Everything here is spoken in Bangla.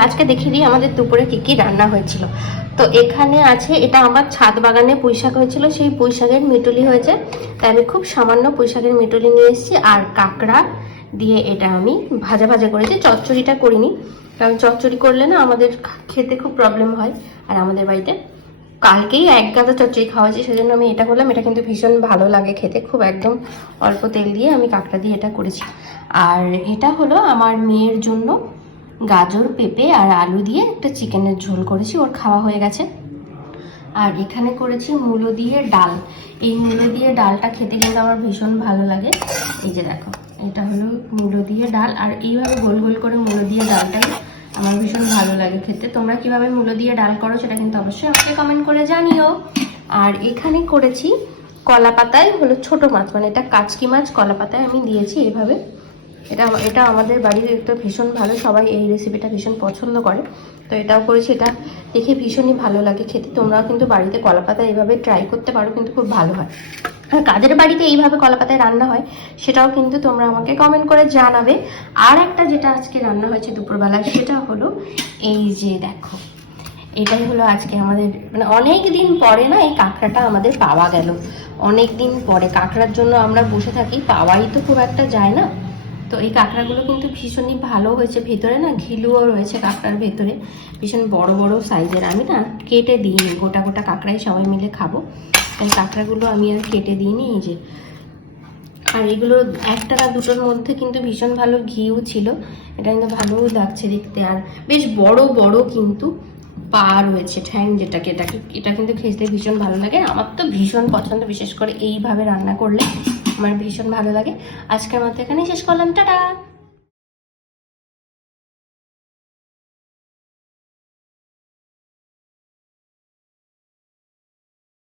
আজকে দেখিয়ে দিই আমাদের দুপুরে কি কি রান্না হয়েছিল। তো এখানে আছে, এটা আমার ছাদ বাগানে পুঁইশাক হয়েছিল, সেই পুঁইশাকের মিটুলি হয়েছে, তাই আমি খুব সামান্য পুঁইশাকের মিটুলি নিয়ে এসেছি। আর কাঁকড়া দিয়ে এটা আমি ভাজা ভাজা করেছি, চচ্চড়িটা করিনি, কারণ চচ্চড়ি করলে না আমাদের খেতে খুব প্রবলেম হয়। আর আমাদের বাড়িতে কালকেই এক গাদা চচ্চড়ি খাওয়াছি, সেজন্য আমি এটা করলাম। এটা কিন্তু ভীষণ ভালো লাগে খেতে, খুব একদম অল্প তেল দিয়ে আমি কাঁকড়া দিয়ে এটা করেছি। আর এটা হলো আমার মেয়ের জন্য গাজর, পেঁপে আর আলু দিয়ে একটা চিকেনের ঝোল করেছি, ওর খাওয়া হয়ে গেছে। আর এখানে করেছি মূলো দিয়ে ডাল। এই মূলো দিয়ে ডালটা খেতে কিন্তু আমার ভীষণ ভালো লাগে। এই যে দেখো, এটা হলো মূলো দিয়ে ডাল, আর এইভাবে গোল গোল করে মূলো দিয়ে ডালটা আমার ভীষণ ভালো লাগে খেতে। তোমরা কিভাবে মূলো দিয়ে ডাল করো সেটা কিন্তু অবশ্যই আমাকে কমেন্ট করে জানিও। আর এখানে করেছি কলা পাতায় হলো ছোট মাছ, মানে এটা কাচকি মাছ কলা পাতায় আমি দিয়েছি এইভাবে। এটা আমাদের বাড়ির একটা ভীষণ ভালো, সবাই এই রেসিপিটা ভীষণ পছন্দ করে, তো এটাও করেছি। এটা দেখে ভীষণই ভালো লাগে খেতে। তোমরাও কিন্তু বাড়িতে কলা পাতা এইভাবে ট্রাই করতে পারো, কিন্তু খুব ভালো হয়। আর কাদের বাড়িতে এইভাবে কলা পাতায় রান্না হয় সেটাও কিন্তু তোমরা আমাকে কমেন্ট করে জানাবে। আর একটা যেটা আজকে রান্না হয়েছে দুপুরবেলায়, সেটা হলো এই যে দেখো, এটাই হলো আজকে আমাদের, মানে অনেক দিন পরে না এই কাঁকড়াটা আমাদের পাওয়া গেল। অনেক দিন পরে কাঁকড়ার জন্য আমরা বসে থাকি, পাওয়াই তো খুব একটা যায় না। তো এই কাঁকড়াগুলো কিন্তু ভীষণই ভালো হয়েছে, ভেতরে না ঘিলুও রয়েছে কাঁকড়ার ভেতরে, ভীষণ বড় বড় সাইজের। আমি না কেটে দিইনি, গোটা গোটা কাঁকড়াই সবাই মিলে খাবো, তাই কাঁকড়াগুলো আমি আর কেটে দিইনি। এই যে, আর এগুলো একটা না দুটোর মধ্যে কিন্তু ভীষণ ভালো ঘিও ছিল, এটা কিন্তু ভালোও লাগছে দেখতে। আর বেশ বড় বড় কিন্তু পা রয়েছে, ঠ্যাং যেটাকে, এটা কিন্তু খেতে ভীষণ ভালো লাগে। আমার তো ভীষণ পছন্দ, বিশেষ করে এইভাবে রান্না করলে আমার ভীষণ ভালো লাগে। আজকের মতো এখানেই শেষ করলাম, টাটা।